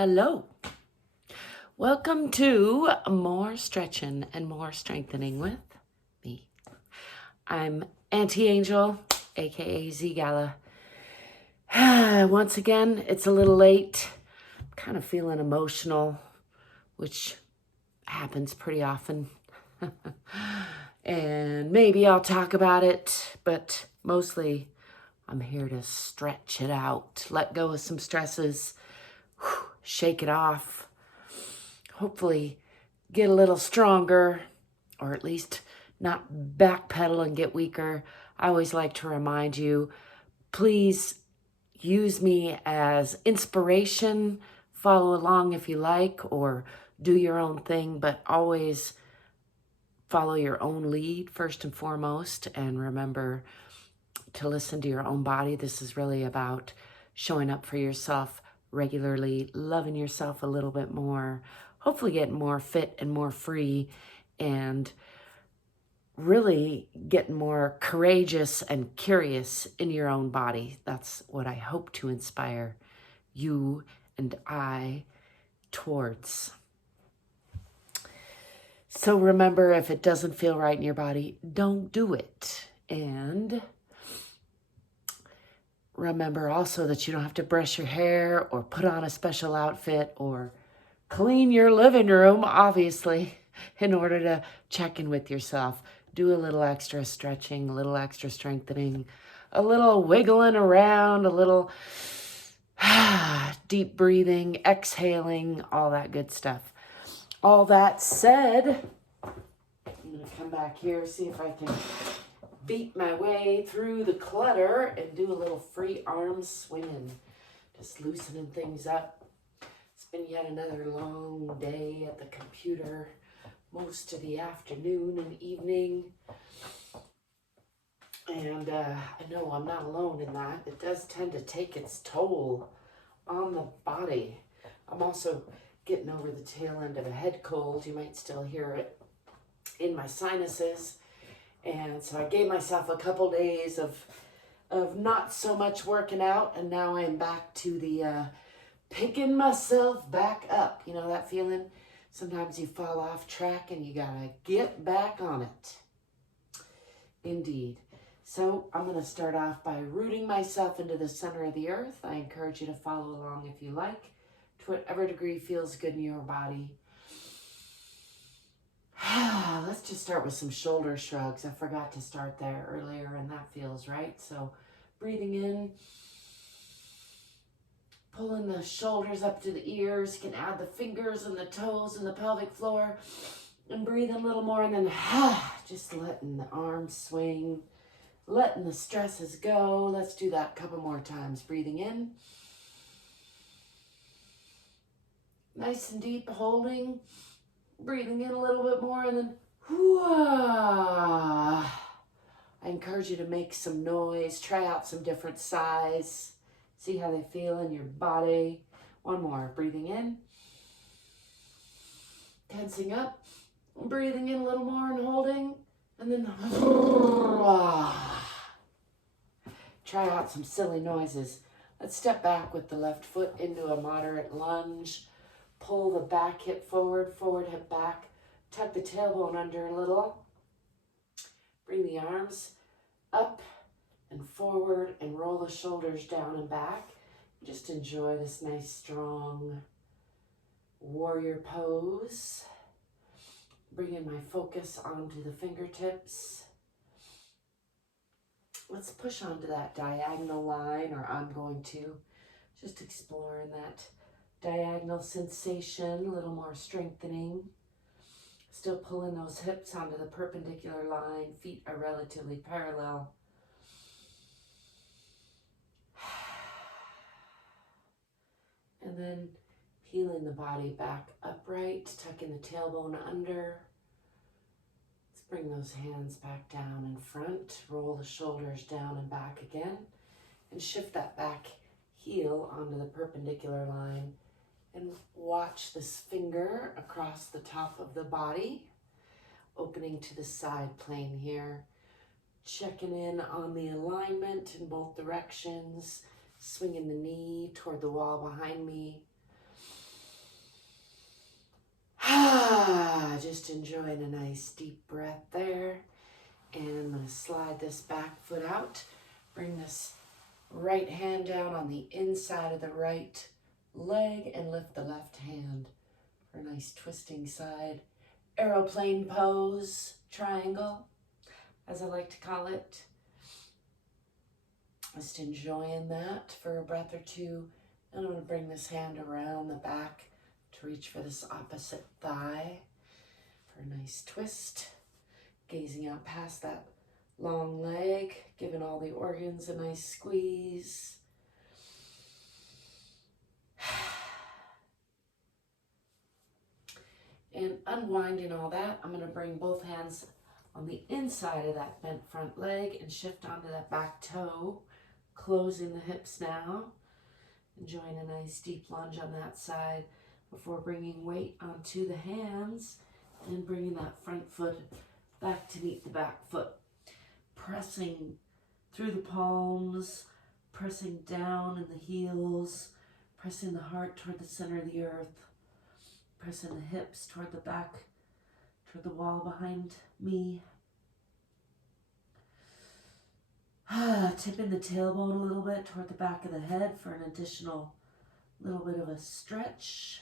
Hello. Welcome to more stretching and more strengthening with me. I'm Auntie Angel, aka ZGALA. Once again, it's a little late. I'm kind of feeling emotional, which happens pretty often. And maybe I'll talk about it, but mostly I'm here to stretch it out, let go of some stresses, shake it off, hopefully get a little stronger, or at least not backpedal and get weaker. I always like to remind you, please use me as inspiration. Follow along if you like, or do your own thing, but always follow your own lead first and foremost, and remember to listen to your own body. This is really about showing up for yourself regularly, loving yourself a little bit more, hopefully getting more fit and more free, and really getting more courageous and curious in your own body. That's what I hope to inspire you and I towards. So remember, if it doesn't feel right in your body, don't do it. And remember also that you don't have to brush your hair or put on a special outfit or clean your living room, obviously, in order to check in with yourself. Do a little extra stretching, a little extra strengthening, a little wiggling around, a little deep breathing, exhaling, all that good stuff. All that said, I'm going to come back here, see if I can beat my way through the clutter and do a little free arm swinging, just loosening things up. It's been yet another long day at the computer, most of the afternoon and evening. And I know I'm not alone in that. It does tend to take its toll on the body. I'm also getting over the tail end of a head cold. You might still hear it in my sinuses. And so I gave myself a couple days of not so much working out, and now I'm back to the picking myself back up. You know that feeling? Sometimes you fall off track and you gotta get back on it. Indeed. So I'm gonna start off by rooting myself into the center of the earth. I encourage you to follow along if you like, to whatever degree feels good in your body. Let's just start with some shoulder shrugs. I forgot to start there earlier, and that feels right. So breathing in, pulling the shoulders up to the ears. You can add the fingers and the toes and the pelvic floor, and breathe in a little more, and then just letting the arms swing, letting the stresses go. Let's do that a couple more times. Breathing in, nice and deep, holding. Breathing in a little bit more, and then I encourage you to make some noise, try out some different size, see how they feel in your body. One more, breathing in, tensing up, breathing in a little more and holding, and then try out some silly noises. Let's step back with the left foot into a moderate lunge. Pull the back hip forward, forward hip back. Tuck the tailbone under a little. Bring the arms up and forward and roll the shoulders down and back. Just enjoy this nice, strong warrior pose. Bringing my focus onto the fingertips. Let's push onto that diagonal line, or I'm going to. Just exploring that diagonal sensation, a little more strengthening. Still pulling those hips onto the perpendicular line. Feet are relatively parallel. And then peeling the body back upright, tucking the tailbone under. Let's bring those hands back down in front. Roll the shoulders down and back again. And shift that back heel onto the perpendicular line. And watch this finger across the top of the body, opening to the side plane here. Checking in on the alignment in both directions, swinging the knee toward the wall behind me. Just enjoying a nice deep breath there. And I'm going to slide this back foot out. Bring this right hand down on the inside of the right leg and lift the left hand for a nice twisting side aeroplane pose, triangle, as I like to call it. Just enjoying that for a breath or two. And I'm going to bring this hand around the back to reach for this opposite thigh for a nice twist. Gazing out past that long leg, giving all the organs a nice squeeze. And unwinding all that, I'm going to bring both hands on the inside of that bent front leg and shift onto that back toe, closing the hips now. Enjoying a nice deep lunge on that side before bringing weight onto the hands and bringing that front foot back to meet the back foot. Pressing through the palms, pressing down in the heels, pressing the heart toward the center of the earth, pressing the hips toward the back, toward the wall behind me. Tipping the tailbone a little bit toward the back of the head for an additional little bit of a stretch.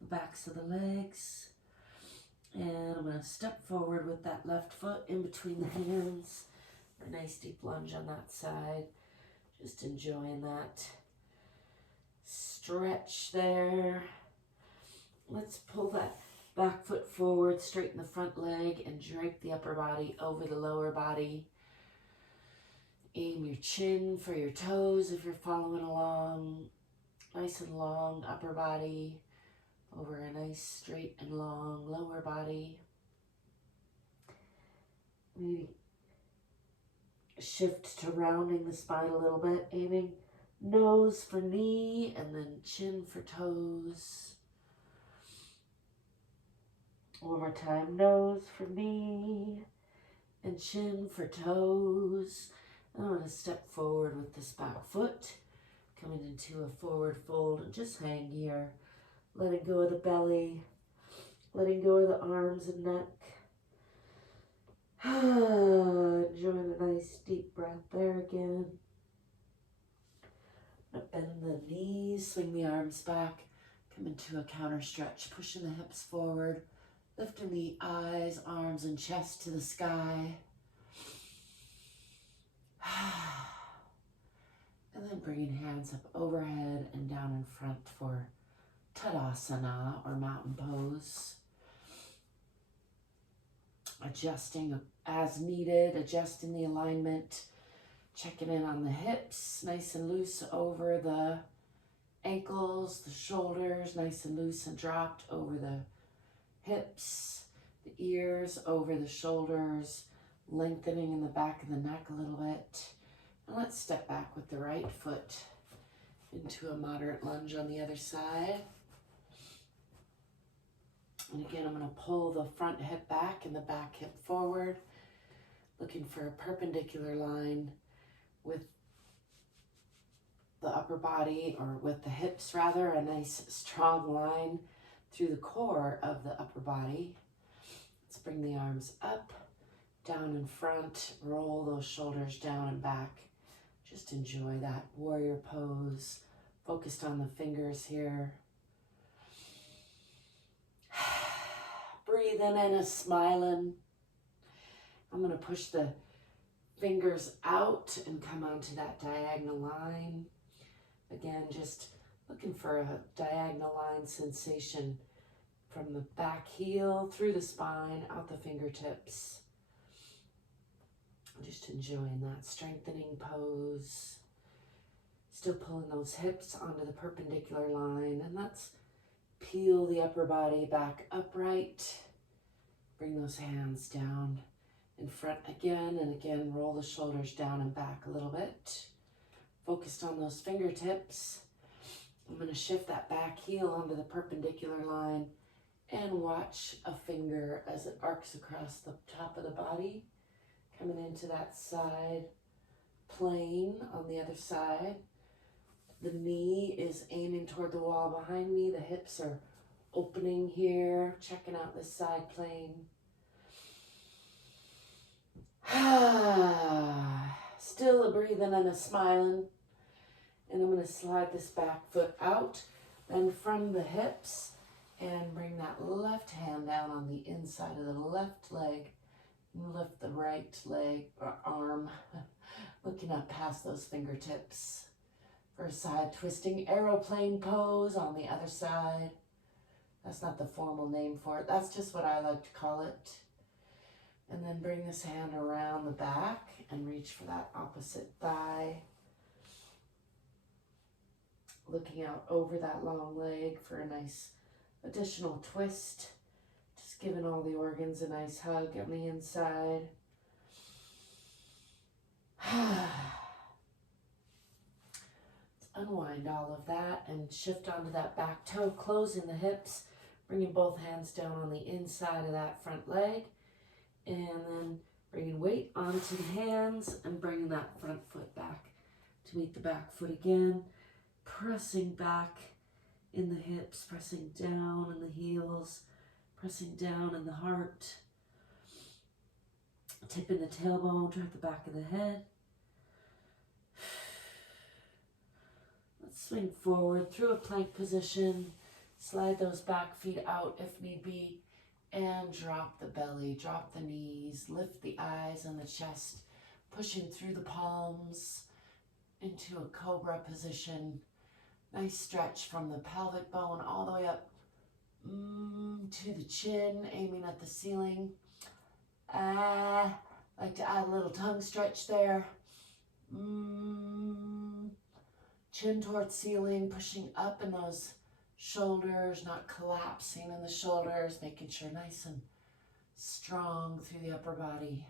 The backs of the legs. And I'm going to step forward with that left foot in between the hands for a nice deep lunge on that side. Just enjoying that stretch there. Let's pull that back foot forward, straighten the front leg, and drape the upper body over the lower body. Aim your chin for your toes if you're following along. Nice and long upper body over a nice straight and long lower body. Maybe shift to rounding the spine a little bit, aiming nose for knee and then chin for toes. One more time, nose for knee and chin for toes. I'm going to step forward with this back foot, coming into a forward fold and just hang here. Letting go of the belly, letting go of the arms and neck. Enjoying a nice deep breath there again. Bend the knees, swing the arms back, come into a counter stretch, pushing the hips forward, lifting the eyes, arms, and chest to the sky. And then bringing hands up overhead and down in front for Tadasana or mountain pose. Adjusting as needed, adjusting the alignment, checking in on the hips, nice and loose over the ankles, the shoulders, nice and loose and dropped over the hips, the ears over the shoulders, lengthening in the back of the neck a little bit. And let's step back with the right foot into a moderate lunge on the other side. And again, I'm going to pull the front hip back and the back hip forward, looking for a perpendicular line with the upper body, or with the hips rather, a nice strong line through the core of the upper body. Let's bring the arms up, down in front, roll those shoulders down and back. Just enjoy that warrior pose, focused on the fingers here. Breathing in and smiling. I'm going to push the fingers out and come onto that diagonal line. Again, just looking for a diagonal line sensation from the back heel, through the spine, out the fingertips. Just enjoying that strengthening pose. Still pulling those hips onto the perpendicular line, and let's peel the upper body back upright. Bring those hands down in front again, and again, roll the shoulders down and back a little bit. Focused on those fingertips. I'm going to shift that back heel onto the perpendicular line and watch a finger as it arcs across the top of the body, coming into that side plane on the other side. The knee is aiming toward the wall behind me. The hips are opening here, checking out this side plane. Still a breathing and a smiling. And I'm going to slide this back foot out, bend from the hips, and bring that left hand down on the inside of the left leg. And lift the right leg or arm, looking up past those fingertips. For a side twisting aeroplane pose on the other side. That's not the formal name for it. That's just what I like to call it. And then bring this hand around the back and reach for that opposite thigh. Looking out over that long leg for a nice additional twist. Just giving all the organs a nice hug on the inside. Unwind all of that and shift onto that back toe, closing the hips, bringing both hands down on the inside of that front leg, and then bringing weight onto the hands and bringing that front foot back to meet the back foot again, pressing back in the hips, pressing down in the heels, pressing down in the heart, tipping the tailbone toward the back of the head. Swing forward through a plank position, slide those back feet out if need be, and drop the belly, drop the knees, lift the eyes and the chest, pushing through the palms into a cobra position. Nice stretch from the pelvic bone all the way up to the chin, aiming at the ceiling. Like to add a little tongue stretch there. Chin towards ceiling, pushing up in those shoulders, not collapsing in the shoulders, making sure nice and strong through the upper body.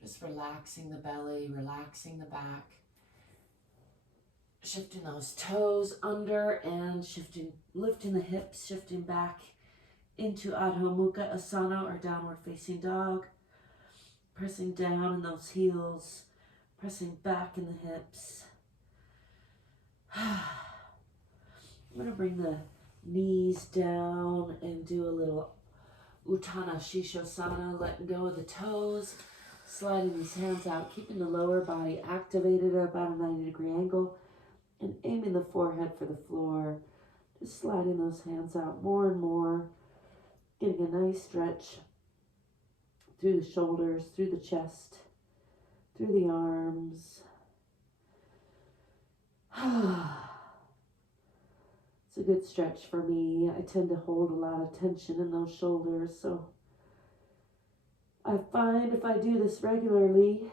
Just relaxing the belly, relaxing the back. Shifting those toes under and lifting the hips, shifting back into Adho Mukha Asana or downward facing dog. Pressing down in those heels. Pressing back in the hips. I'm going to bring the knees down and do a little Uttana Shishosana, letting go of the toes, sliding these hands out, keeping the lower body activated at about a 90-degree angle, and aiming the forehead for the floor. Just sliding those hands out more and more, getting a nice stretch through the shoulders, through the chest, through the arms. It's a good stretch for me. I tend to hold a lot of tension in those shoulders, so I find if I do this regularly,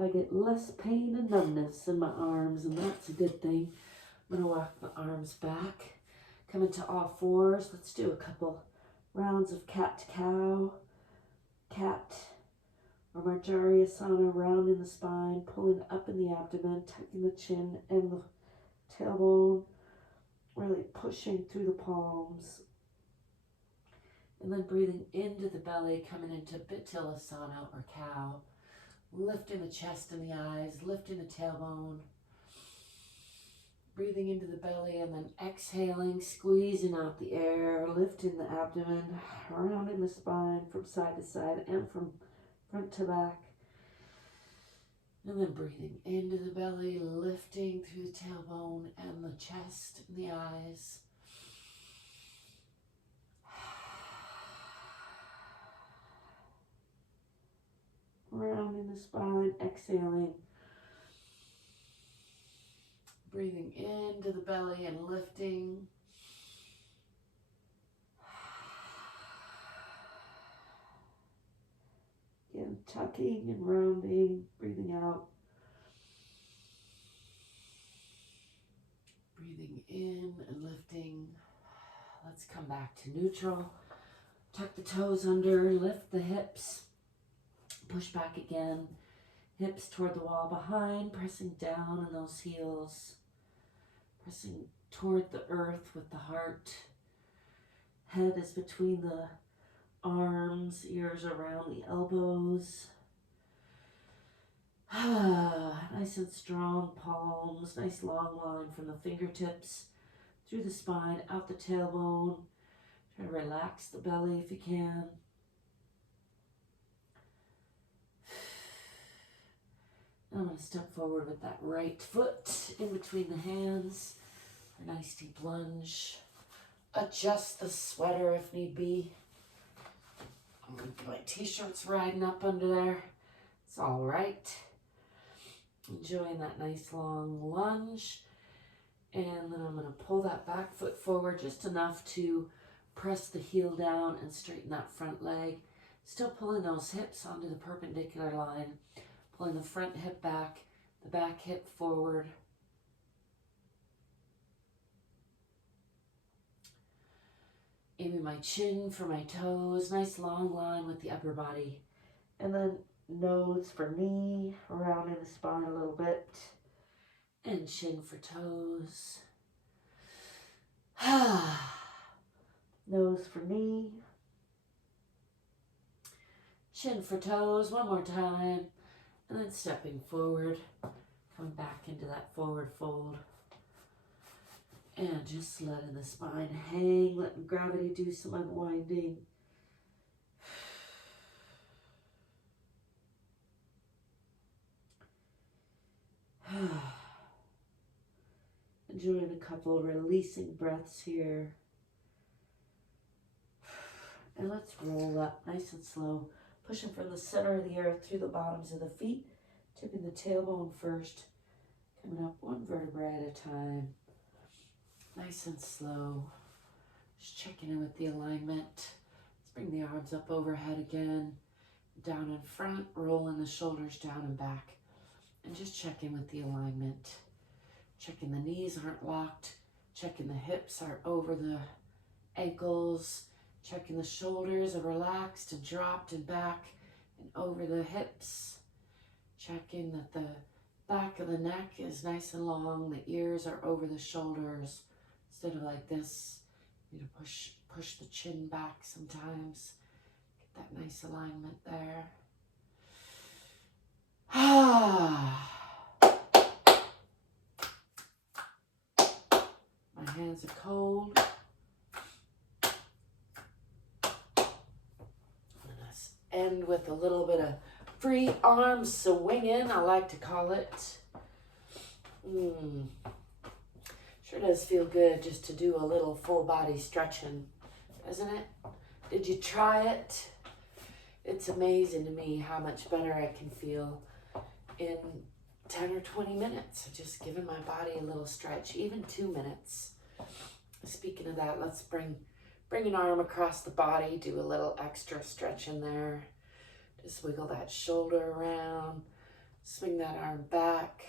I get less pain and numbness in my arms, and that's a good thing. I'm going to walk my arms back, come into all fours. Let's do a couple rounds of cat-to-cow, cat, or Marjariasana, rounding the spine, pulling up in the abdomen, tucking the chin and the tailbone, really pushing through the palms. And then breathing into the belly, coming into Bitilasana or cow, lifting the chest and the eyes, lifting the tailbone, breathing into the belly, and then exhaling, squeezing out the air, lifting the abdomen, rounding the spine from side to side and from front to back. And then breathing into the belly, lifting through the tailbone and the chest and the eyes. Rounding the spine, exhaling. Breathing into the belly and lifting. Again, tucking and rounding, breathing out. Breathing in and lifting. Let's come back to neutral. Tuck the toes under, lift the hips. Push back again. Hips toward the wall behind, pressing down in those heels. Pressing toward the earth with the heart. Head is between the arms, ears around the elbows. Nice and strong palms, nice long line from the fingertips through the spine, out the tailbone. Try to relax the belly if you can. I'm going to step forward with that right foot in between the hands for a nice deep lunge. Adjust the sweater if need be. I'm going to get my t-shirts riding up under there. It's all right. Enjoying that nice long lunge. And then I'm going to pull that back foot forward just enough to press the heel down and straighten that front leg. Still pulling those hips onto the perpendicular line. Pulling the front hip back, the back hip forward. Aiming my chin for my toes. Nice long line with the upper body. And then nose for knee, rounding the spine a little bit. And chin for toes. Nose for knee. Chin for toes. One more time. And then stepping forward. Coming back into that forward fold. And just letting the spine hang. Letting gravity do some unwinding. Enjoying a couple releasing breaths here. And let's roll up nice and slow. Pushing from the center of the earth through the bottoms of the feet. Tipping the tailbone first. Coming up one vertebra at a time. Nice and slow. Just checking in with the alignment. Let's bring the arms up overhead again. Down in front. Rolling the shoulders down and back. And just checking with the alignment. Checking the knees aren't locked. Checking the hips are over the ankles. Checking the shoulders are relaxed and dropped and back and over the hips. Checking that the back of the neck is nice and long. The ears are over the shoulders. Instead of like this, you need to push the chin back sometimes. Get that nice alignment there. My hands are cold. End with a little bit of free arm swinging, I like to call it. Sure does feel good just to do a little full body stretching, doesn't it? Did you try it? It's amazing to me how much better I can feel in 10 or 20 minutes. Just giving my body a little stretch, even 2 minutes. Speaking of that, let's bring an arm across the body, do a little extra stretch in there. Just wiggle that shoulder around, swing that arm back,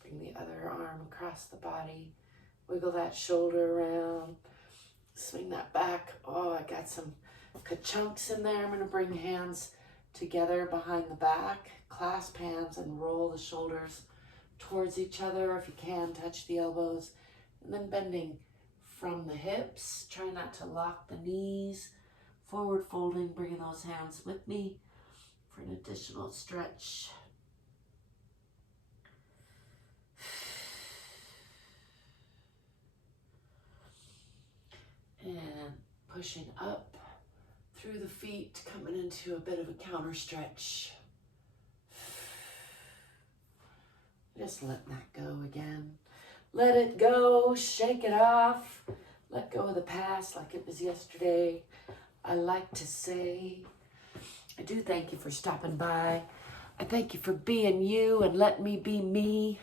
bring the other arm across the body, wiggle that shoulder around, swing that back. Oh, I got some ka-chunks in there. I'm gonna bring hands together behind the back, clasp hands and roll the shoulders towards each other. If you can, touch the elbows, and then bending from the hips. Try not to lock the knees. Forward folding, bringing those hands with me for an additional stretch. And pushing up through the feet, coming into a bit of a counter stretch. Just letting that go again. Let it go, shake it off. Let go of the past like it was yesterday. I like to say, I do thank you for stopping by. I thank you for being you and letting me be me.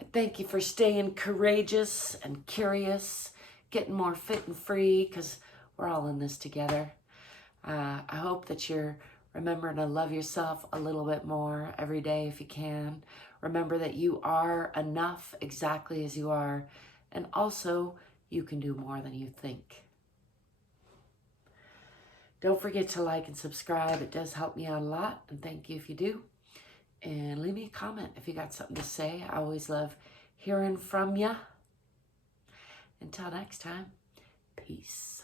I thank you for staying courageous and curious, getting more fit and free, because we're all in this together. I hope that you're remembering to love yourself a little bit more every day if you can. Remember that you are enough exactly as you are, and also you can do more than you think. Don't forget to like and subscribe. It does help me out a lot, and thank you if you do. And leave me a comment if you got something to say. I always love hearing from you. Until next time, peace.